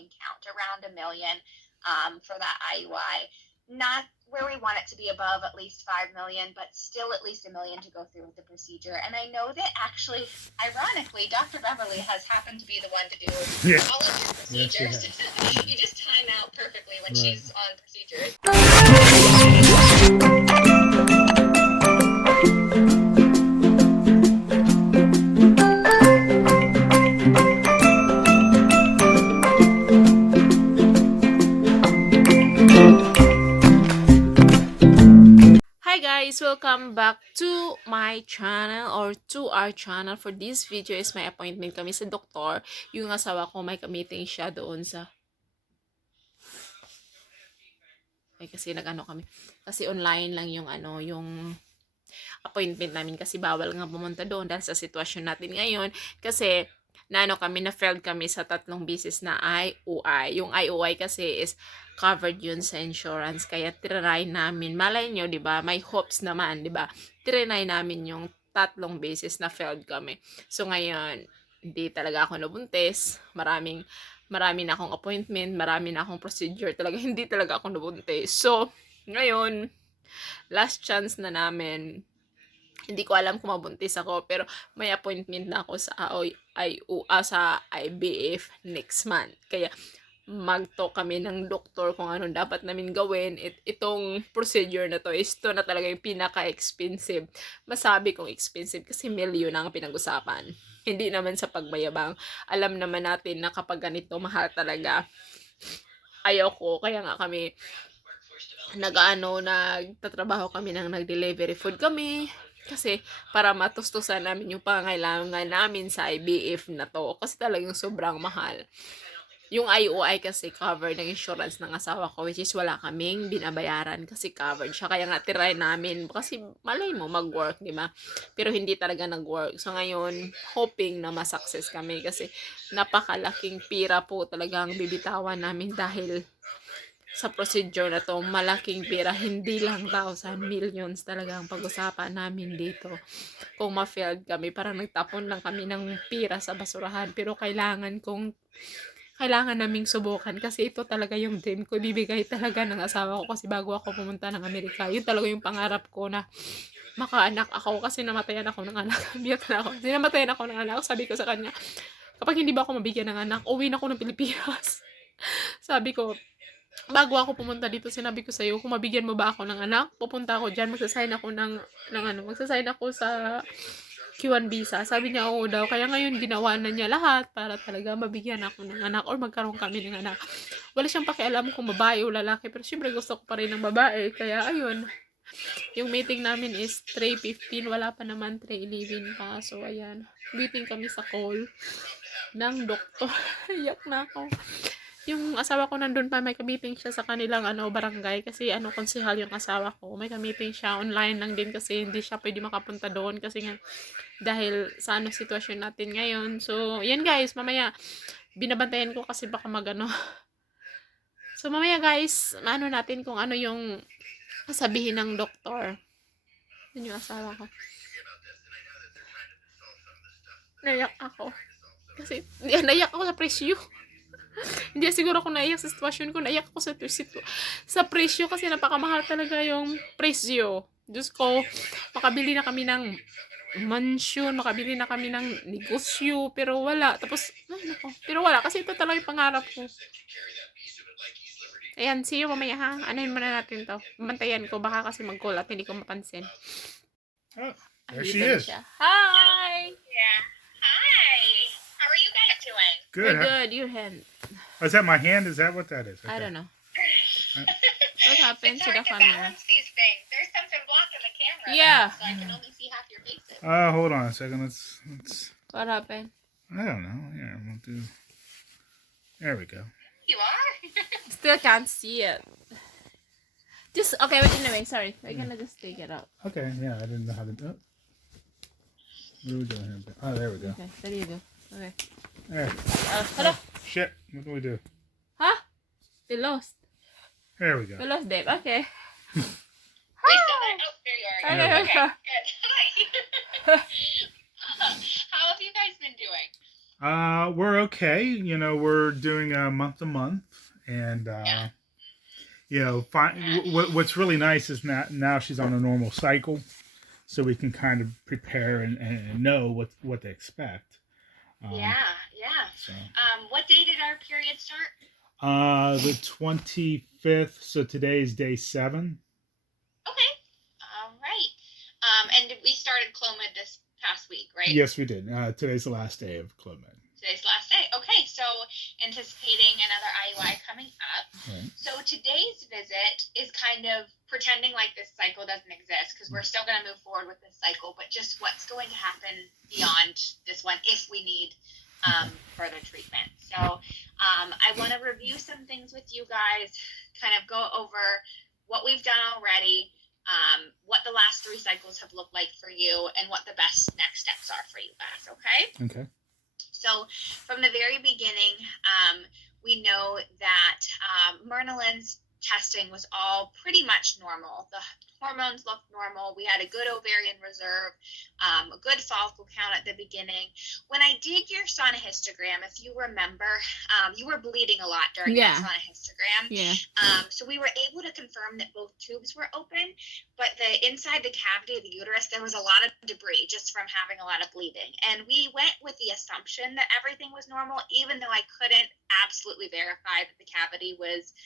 main count, around 1 million for that IUI. Not where we want it to be, above at least 5 million, but still at least 1 million to go through with the procedure. And I know that actually, ironically, Dr. Beverly has happened to be the one to do all of your procedures. Yes, you just time out perfectly when she's on procedures. Guys, welcome back to my channel or to our channel. For this video is my appointment kami sa doktor. Yung asawa ko may meeting siya doon sa kasi nag-ano kami. Kasi online lang yung yung appointment namin kasi bawal nga pumunta doon dahil sa sitwasyon natin ngayon. Kasi na-failed kami sa 3 beses na IUI. Yung IUI kasi is covered yun sa insurance. Kaya trinay namin. Malay nyo, di ba? May hopes naman, di ba? Trinay namin yung 3 beses na failed kami. So ngayon, hindi talaga ako nabuntis. Marami na akong appointment, marami na akong procedure. Talaga, hindi talaga ako nabuntis. So, ngayon, last chance na namin. Hindi ko alam kung mabuntis ako, pero may appointment na ako sa IVF next month. Kaya mag-talk kami ng doktor kung anong dapat namin gawin. Itong procedure na to is to na talaga yung pinaka-expensive. Masabi kong expensive kasi milyon ang pinag-usapan. Hindi naman sa pagbayabang. Alam naman natin na kapag ganito, mahal talaga. Ayaw ko. Kaya nga kami nagtatrabaho kami nag-delivery food kami. Kasi para matustusan namin yung pangailangan namin sa IVF na to. Kasi talagang sobrang mahal. Yung IUI kasi covered ng insurance ng asawa ko, which is wala kaming binabayaran kasi covered siya. Kaya nga try namin kasi malay mo mag-work, di ba? Pero hindi talaga nag-work. So ngayon, hoping na ma-success kami kasi napakalaking pira po talagang bibitawan namin dahil sa procedure na to, malaking pera, hindi lang thousand, millions talaga ang pag-usapan namin dito. Kung ma-failed kami, parang nagtapon lang kami ng pera sa basurahan, pero kailangan naming subukan kasi ito talaga yung dream ko, ibibigay talaga ng asawa ko kasi bago ako pumunta ng Amerika, yun talaga yung pangarap ko na makaanak ako kasi namatayan ako ng anak. Biyak na ako. Namatayan ako ng anak. Sabi ko sa kanya, kapag hindi ba ako mabigyan ng anak, uwi na ako ng Pilipinas. Sabi ko, bago ako pumunta dito, sinabi ko sa'yo, kung mabigyan mo ba ako ng anak, pupunta ako dyan, magsasign ako magsasign ako sa Q1 visa. Sabi niya, oo daw. Kaya ngayon, ginawa na niya lahat para talaga mabigyan ako ng anak or magkaroon kami ng anak. Wala siyang pakialam kung babae o lalaki, pero syempre gusto ko pa rin ng babae. Kaya, ayun. Yung meeting namin is 3:15. Wala pa naman 3:11 pa. So, ayan. Waiting kami sa call ng doktor. Iyak na ako. Yung asawa ko nandun pa, may meeting siya sa kanilang barangay kasi konsehal yung asawa ko. May meeting siya online lang din kasi hindi siya pwede makapunta doon kasi nga dahil sa sitwasyon natin ngayon. So, yan guys, mamaya binabantayan ko kasi baka So, mamaya guys, natin kung ano yung sabihin ng doktor. Yun yung asawa ko. Naiyak ako. Kasi, naiyak ako sa presyo. Hindi siguro ako naiyak sa sitwasyon ko, naiyak ako sa presyo kasi napakamahal talaga yung presyo. Diyos ko, makabili na kami ng mansion, makabili na kami ng negosyo, pero wala. Tapos, pero wala kasi ito talaga yung pangarap ko. Ayan, see you mamaya ha. Anuhin muna natin to. Bantayan ko, baka kasi mag-call at hindi ko mapansin. Oh, there she is. Siya. Hi! Yeah. Hi. How are you guys doing? Good. We're good. Your hand. Is that my hand? Is that what that is? Okay. I don't know. What happened It's to the hard to camera? balance these things. There's something blocking the camera. Yeah. Now, so I can only see half your faces. Hold on a second. Let's. What happened? I don't know. Here, we'll do. There we go. You are? Still can't see it. Just okay. Wait, anyway, sorry. We're gonna just take it out. Okay. Yeah, I didn't know how to do it. What are we doing here? Oh, there we go. Okay, there you go. Okay. There. Hello. Shit. What do we do? Huh? We lost. There we go. We lost Dave. Okay. Wait, so that, oh, there you are. Okay, Okay, okay. good. Hi. How have you guys been doing? We're okay. You know, we're doing a month to month, and Yeah. you know, what's really nice is now she's on a normal cycle, so we can kind of prepare and know what to expect. Um, Yeah, yeah. so What day did our period start? the 25th. So today's day 7. Okay. All right. And we started Clomid this past week, right? Yes, we did. Today's the last day of Club Med. Today's the last day. Okay, so anticipating another IUI coming up. Right. So today's visit is kind of pretending like this cycle doesn't exist because we're still going to move forward with this cycle, but just what's going to happen beyond this one if we need further treatment. So I want to review some things with you guys, kind of go over what we've done already, what the last 3 cycles have looked like for you, and what the best next steps are for you guys, okay? Okay. So from the very beginning, we know that Myrnalin's testing was all pretty much normal. The hormones looked normal. We had a good ovarian reserve, a good follicle count at the beginning. When I did your sonohystogram, if you remember, you were bleeding a lot during that sonohystogram. Yeah. So we were able to confirm that both tubes were open, but the inside the cavity of the uterus, there was a lot of debris just from having a lot of bleeding. And we went with the assumption that everything was normal, even though I couldn't absolutely verify that the cavity was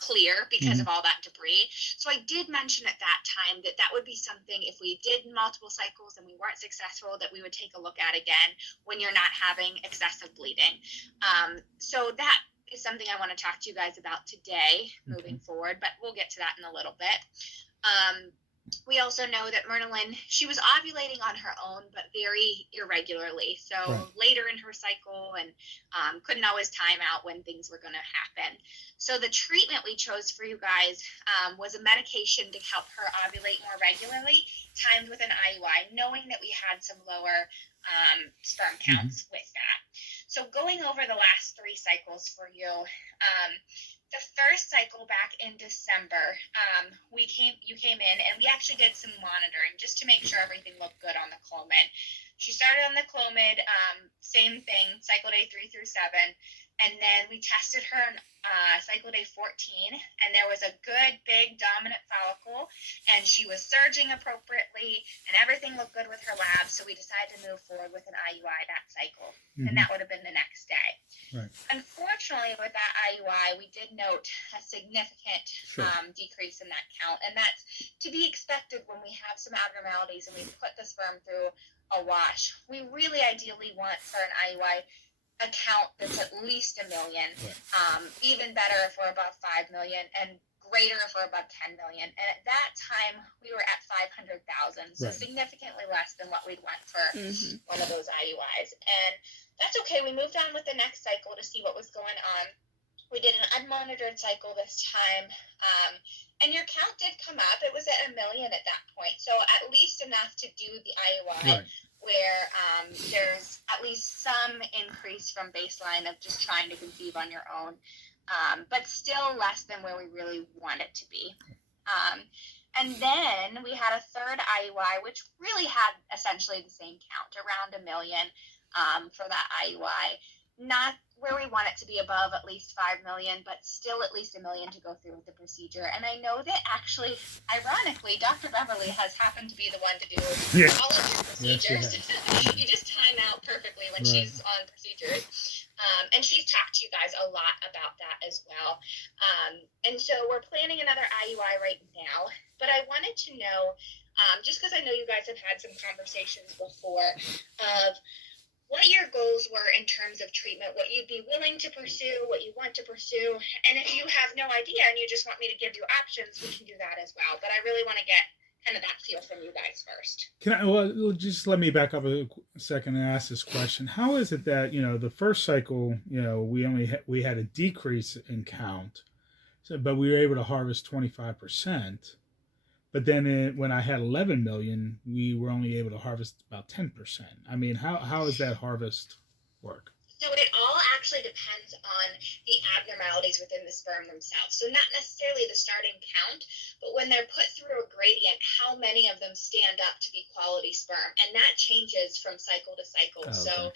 clear because of all that debris. So I did mention at that time that that would be something, if we did multiple cycles and we weren't successful, that we would take a look at again when you're not having excessive bleeding. So that is something I want to talk to you guys about today moving forward, but we'll get to that in a little bit. We also know that Myrnalin, she was ovulating on her own, but very irregularly. So later in her cycle, and couldn't always time out when things were going to happen. So the treatment we chose for you guys was a medication to help her ovulate more regularly, timed with an IUI, knowing that we had some lower sperm counts with that. So going over the last 3 cycles for you, the first cycle back in December, you came in and we actually did some monitoring just to make sure everything looked good on the Clomid. She started on the Clomid, same thing, cycle day 3 through 7. And then we tested her on cycle day 14, and there was a good, big, dominant follicle, and she was surging appropriately, and everything looked good with her labs, so we decided to move forward with an IUI that cycle, and that would have been the next day. Right. Unfortunately, with that IUI, we did note a significant decrease in that count, and that's to be expected when we have some abnormalities and we put the sperm through a wash. We really ideally want for an IUI account that's at least 1 million, even better if we're above 5 million, and greater if we're above 10 million. And at that time, we were at 500,000, so significantly less than what we'd want for one of those IUIs. And that's okay. We moved on with the next cycle to see what was going on. We did an unmonitored cycle this time, and your count did come up. It was at 1 million at that point, so at least enough to do the IUI. Where there's at least some increase from baseline of just trying to conceive on your own, but still less than where we really want it to be. And then we had a third IUI, which really had essentially the same count, around 1 million for that IUI. Not where we want it to be, above at least 5 million, but still at least 1 million to go through with the procedure. And I know that actually, ironically, Dr. Beverly has happened to be the one to do all of your procedures. You just time out perfectly when she's on procedures. And she's talked to you guys a lot about that as well. And so we're planning another IUI right now. But I wanted to know, just because I know you guys have had some conversations before, of what your goals were in terms of treatment, what you'd be willing to pursue, what you want to pursue. And if you have no idea and you just want me to give you options, we can do that as well. But I really want to get kind of that feel from you guys first. Well, just let me back up a second and ask this question. How is it that, the first cycle, we had a decrease in count, but we were able to harvest 25%. But then when I had 11 million, we were only able to harvest about 10%. I mean, how does that harvest work? So it all actually depends on the abnormalities within the sperm themselves. So not necessarily the starting count, but when they're put through a gradient, how many of them stand up to be quality sperm. And that changes from cycle to cycle. Oh, So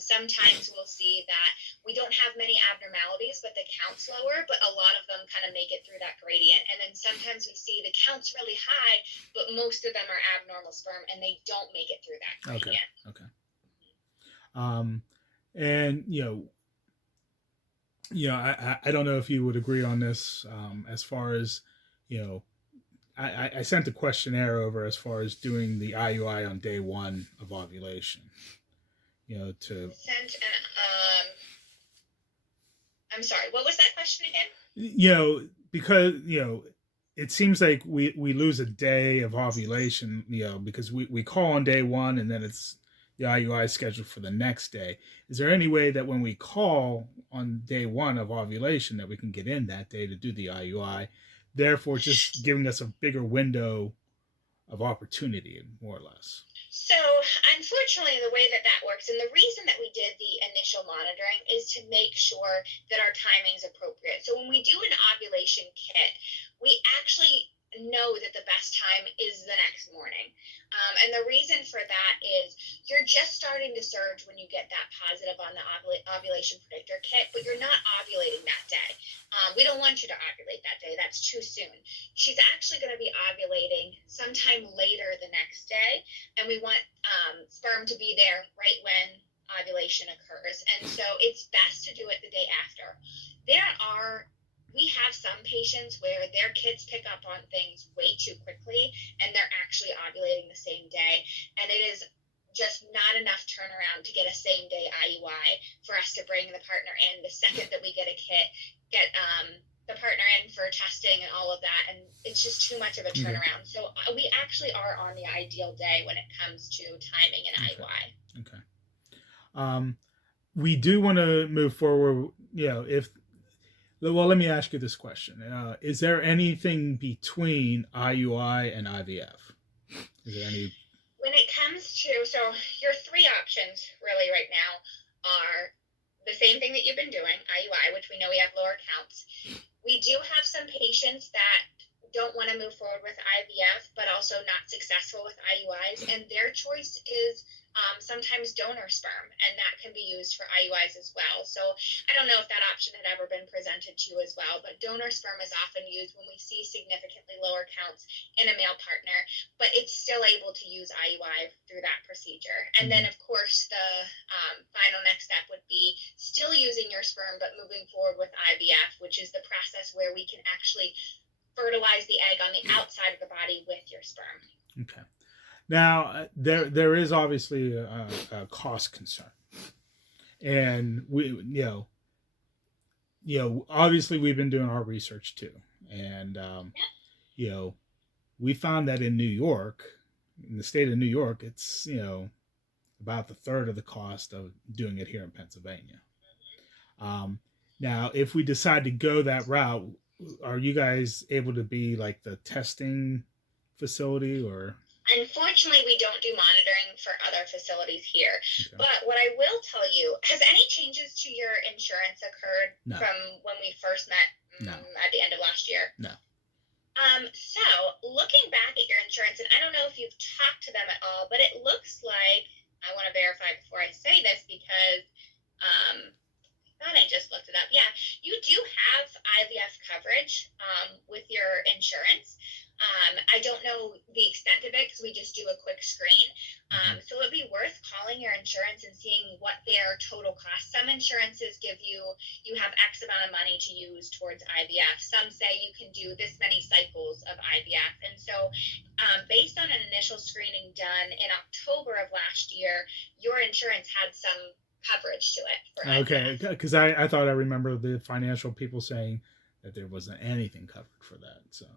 sometimes we'll see that we don't have many abnormalities, but the count's lower, but a lot of them kind of make it through that gradient. And then sometimes we see the count's really high, but most of them are abnormal sperm and they don't make it through that gradient. Okay. And I don't know if you would agree on this, as far as, I sent a questionnaire over as far as doing the IUI on day 1 of ovulation, I'm sorry, what was that question again? Because, it seems like we lose a day of ovulation, because we call on day 1 and then it's the IUI is scheduled for the next day. Is there any way that when we call on day 1 of ovulation that we can get in that day to do the IUI, therefore just giving us a bigger window of opportunity, more or less? So unfortunately, the way that works, and the reason that we did the initial monitoring is to make sure that our timing is appropriate. So when we do an ovulation kit, we actually know that the best time is the next morning. And the reason for that is you're just starting to surge when you get that positive on the ovulation predictor kit, but you're not ovulating that day. We don't want you to ovulate that day. That's too soon. She's actually going to be ovulating sometime later the next day, and we want sperm to be there right when ovulation occurs. And so it's best to do it the day after. We have some patients where their kids pick up on things way too quickly and they're actually ovulating the same day. And it is just not enough turnaround to get a same day IUI for us to bring the partner in the second that we get a kit, get the partner in for testing and all of that. And it's just too much of a turnaround. So we actually are on the ideal day when it comes to timing an IUI. Okay. We do want to move forward, well, let me ask you this question. Is there anything between IUI and IVF? Is there any? When it comes to, so your 3 options really right now are the same thing that you've been doing, IUI, which we know we have lower counts. We do have some patients that don't want to move forward with IVF, but also not successful with IUIs, and their choice is sometimes donor sperm, and that can be used for IUIs as well. So I don't know if that option had ever been presented to you as well, but donor sperm is often used when we see significantly lower counts in a male partner, but it's still able to use IUI through that procedure. And then, of course, the final next step would be still using your sperm, but moving forward with IVF, which is the process where we can actually fertilize the egg on the outside of the body with your sperm. Okay. Now, there is obviously a cost concern, and we, obviously we've been doing our research too, and we found that in New York, in the state of New York, it's about the third of the cost of doing it here in Pennsylvania. Now, if we decide to go that route, are you guys able to be like the testing facility or? Unfortunately, we don't do monitoring for other facilities here. Okay. But what I will tell you, has any changes to your insurance occurred from when we first met at the end of last year? No. So looking back at your insurance, and I don't know if you've talked to them at all, but it looks like, I want to verify before I say this because I thought I just looked it up. Yeah, you do have IVF coverage with your insurance. I don't know the extent of it because we just do a quick screen. So it'd be worth calling your insurance and seeing what their total cost. Some insurances give you have X amount of money to use towards IVF. Some say you can do this many cycles of IVF. And so based on an initial screening done in October of last year, your insurance had some coverage to it. Okay, because I thought I remember the financial people saying that there wasn't anything covered for that. So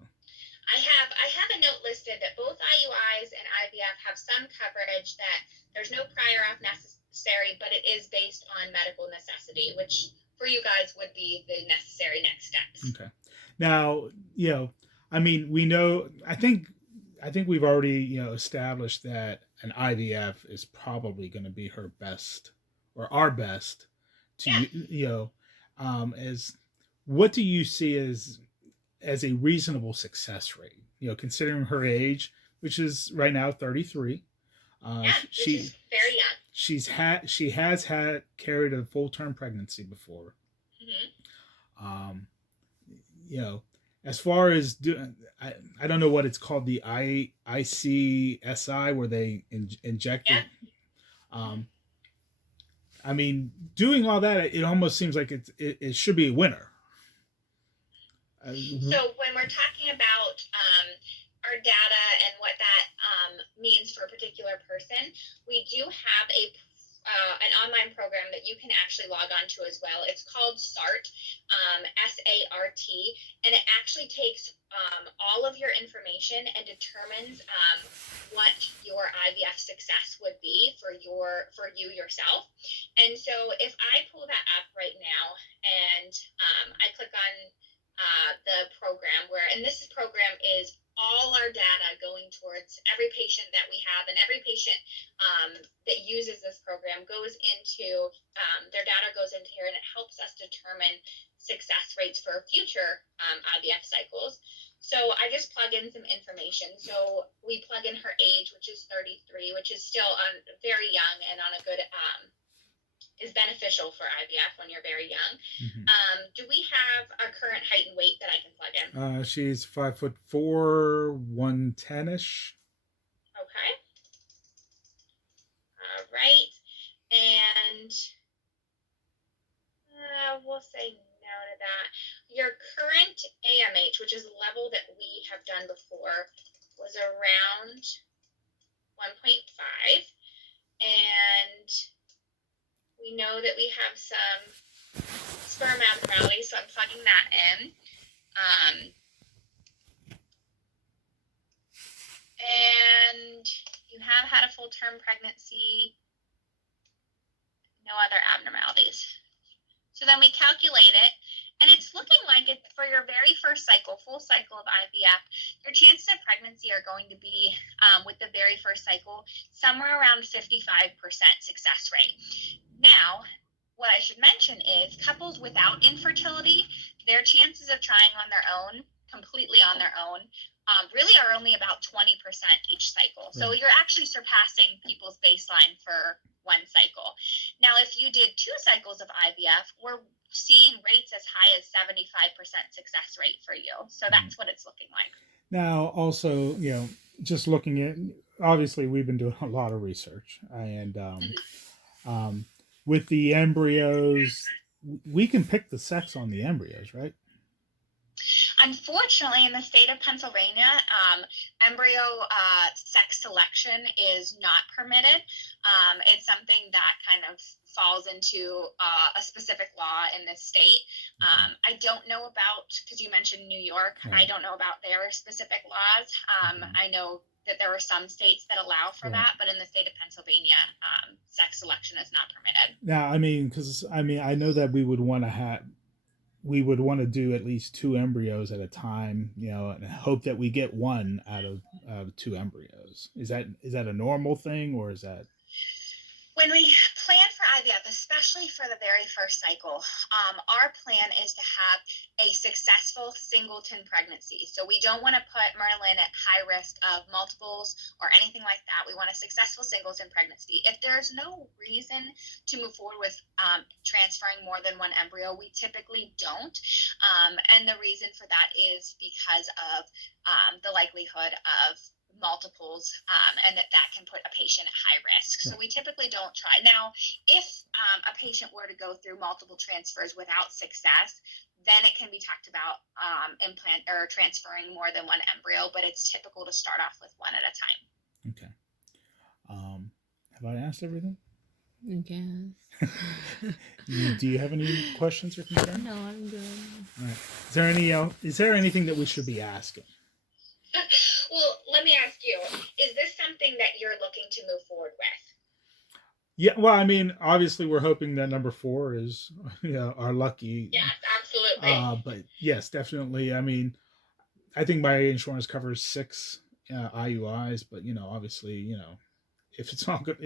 I have a note listed that both IUIs and IVF have some coverage that there's no prior auth necessary, but it is based on medical necessity, which for you guys would be the necessary next steps. Okay. Now, I mean, we know, I think we've already, established that an IVF is probably going to be her best or our best to Yeah. as what do you see as a reasonable success rate? Considering her age, which is right now 33. Yeah, which She is very young. she has had carried a full term pregnancy before. Um, you know, as far as I don't know what it's called, the ICSI where they inject Yeah. it. I mean, doing all that, it almost seems like it should be a winner. So when we're talking about our data and what that means for a particular person, we do have an online program that you can actually log on to as well. It's called SART, SART, and it actually takes all of your information and determines what your IVF success would be for you yourself. And so if I pull that up right now and I click on the program and this program is all our data going towards every patient that we have, and every patient that uses this program goes into their data goes into here, and it helps us determine success rates for future IVF cycles. So I just plug in some information. So we plug in her age, which is 33, which is still very young and on a good is beneficial for IVF when you're very young. Mm-hmm. Do we have a current height and weight that I can plug in? She's 5'4", 110-ish. Okay. All right. And we'll say no to that. Your current AMH, which is a level that we have done before, was around 1.5. And we know that we have some sperm abnormalities, so I'm plugging that in. And you have had a full-term pregnancy, no other abnormalities. So then we calculate it, and it's looking like it for your very first cycle, full cycle of IVF, your chances of pregnancy are going to be, with the very first cycle, somewhere around 55% success rate. Now, what I should mention is couples without infertility, their chances of trying on their own, completely on their own, really are only about 20% each cycle. So you're actually surpassing people's baseline for one cycle. Now, if you did 2 cycles of IVF, we're seeing rates as high as 75% success rate for you. So that's what it's looking like. Now, also, just looking at, obviously, we've been doing a lot of research, and with the embryos, we can pick the sex on the embryos, right? Unfortunately, in the state of Pennsylvania, embryo sex selection is not permitted. It's something that kind of falls into a specific law in this state. I don't know about, because you mentioned New York, I don't know about their specific laws. I know that there are some states that allow for that, but in the state of Pennsylvania, sex selection is not permitted. Now, I know that we would want to do at least 2 embryos at a time, and hope that we get one out of 2 embryos. Is that a normal thing, or is that? When we plan for IVF, especially for the very first cycle, our plan is to have a successful singleton pregnancy. So we don't want to put Merlin at high risk of multiples or anything like that. We want a successful singleton pregnancy. If there's no reason to move forward with transferring more than 1 embryo, we typically don't. And the reason for that is because of the likelihood of multiples, and that can put a patient at high risk. So we typically don't try. Now, if a patient were to go through multiple transfers without success, then it can be talked about implant or transferring more than 1 embryo, but it's typical to start off with 1 at a time. Okay. Have I asked everything? Yes. Do you have any questions or concerns? No, I'm good. All right. Is there anything that we should be asking? Well, let me ask you, is this something that you're looking to move forward with? Yeah, well, obviously we're hoping that number 4 is our lucky. Yes, absolutely. But yes, definitely. I think my insurance covers 6 IUIs, but obviously, if it's not good,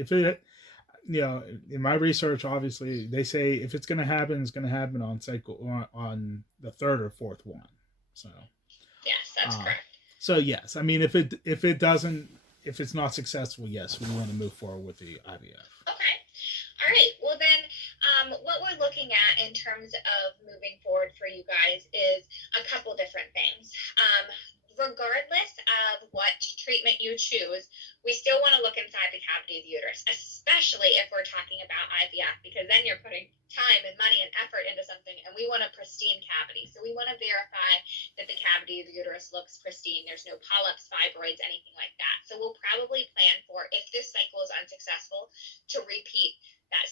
you know, in my research, obviously they say if it's going to happen, it's going to happen on on the third or fourth one. So Yes, that's uh, correct. so yes, I mean if it doesn't, if it's not successful, yes, we want to move forward with the IVF. Okay. All right. Well, then, what we're looking at in terms of moving forward for you guys is a couple different things. Regardless of what treatment you choose, we still want to look inside the cavity of the uterus, especially if we're talking about IVF, because then you're putting time and money and effort into something, and we want a pristine cavity. So we want to verify that the cavity of the uterus looks pristine. There's no polyps, fibroids, anything like that. So we'll probably plan for, if this cycle is unsuccessful, to repeat that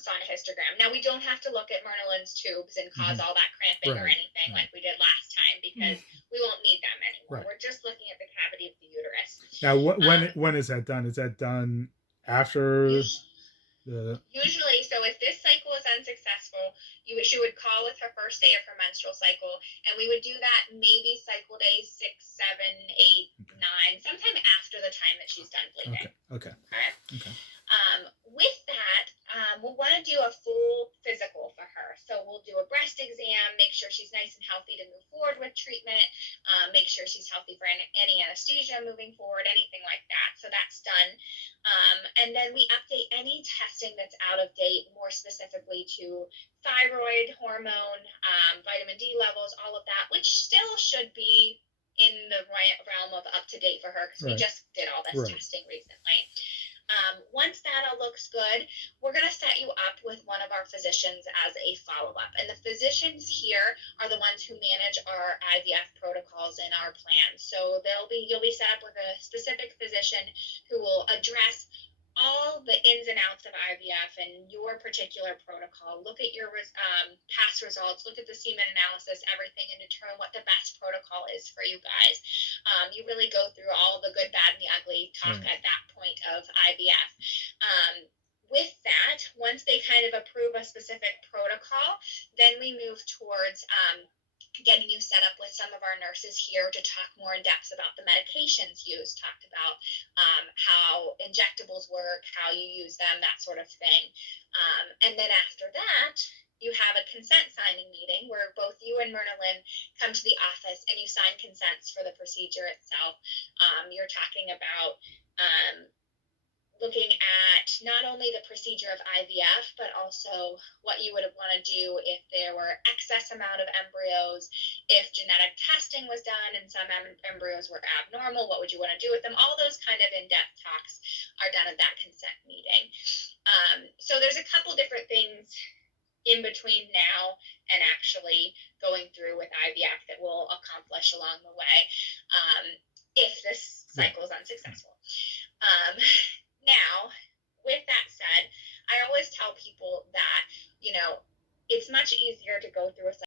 sonohystogram. Now, we don't have to look at Merlin's tubes and cause all that cramping or anything like we did last time, because we won't need them anymore. We're just looking at the cavity of the uterus. Now, when is that done? Is that done after the? Usually, so if this cycle is unsuccessful, she would call with her first day of her menstrual cycle, and we would do that maybe cycle day 6, 7, 8, 9, sometime after the time that she's done bleeding. Okay. Okay. With that, we'll want to do a full physical for her. So we'll do a breast exam, make sure she's nice and healthy to move forward with treatment, make sure she's healthy for any anesthesia moving forward, anything like that. So that's done. And then we update any testing that's out of date, more specifically to thyroid, hormone, vitamin D levels, all of that, which still should be in the realm of up to date for her, because we just did all this testing recently. Once that all looks good, we're going to set you up with one of our physicians as a follow-up. And the physicians here are the ones who manage our IVF protocols and our plans. So you'll be set up with a specific physician who will address all the ins and outs of IVF and your particular protocol. Look at your past results, look at the semen analysis, everything, and determine what the best protocol is for you guys. You really go through all the good, bad, and the ugly talk at that point of IVF. With that, once they kind of approve a specific protocol, then we move towards getting you set up with some of our nurses here to talk more in depth about the medications used, talked about how injectables work, how you use them, that sort of thing. And then after that, you have a consent signing meeting where both you and Myrna Lynn come to the office and you sign consents for the procedure itself. You're talking about looking at not only the procedure of IVF, but also what you would want to do if there were excess amount of embryos, if genetic testing was done and some embryos were abnormal, what would you want to do with them? All those kind of in-depth talks are done at that consent meeting. So there's a couple different things in between now and actually going through with IVF that we'll accomplish along the way if this cycle is unsuccessful. Now, with that said, I always tell people that, it's much easier to go through a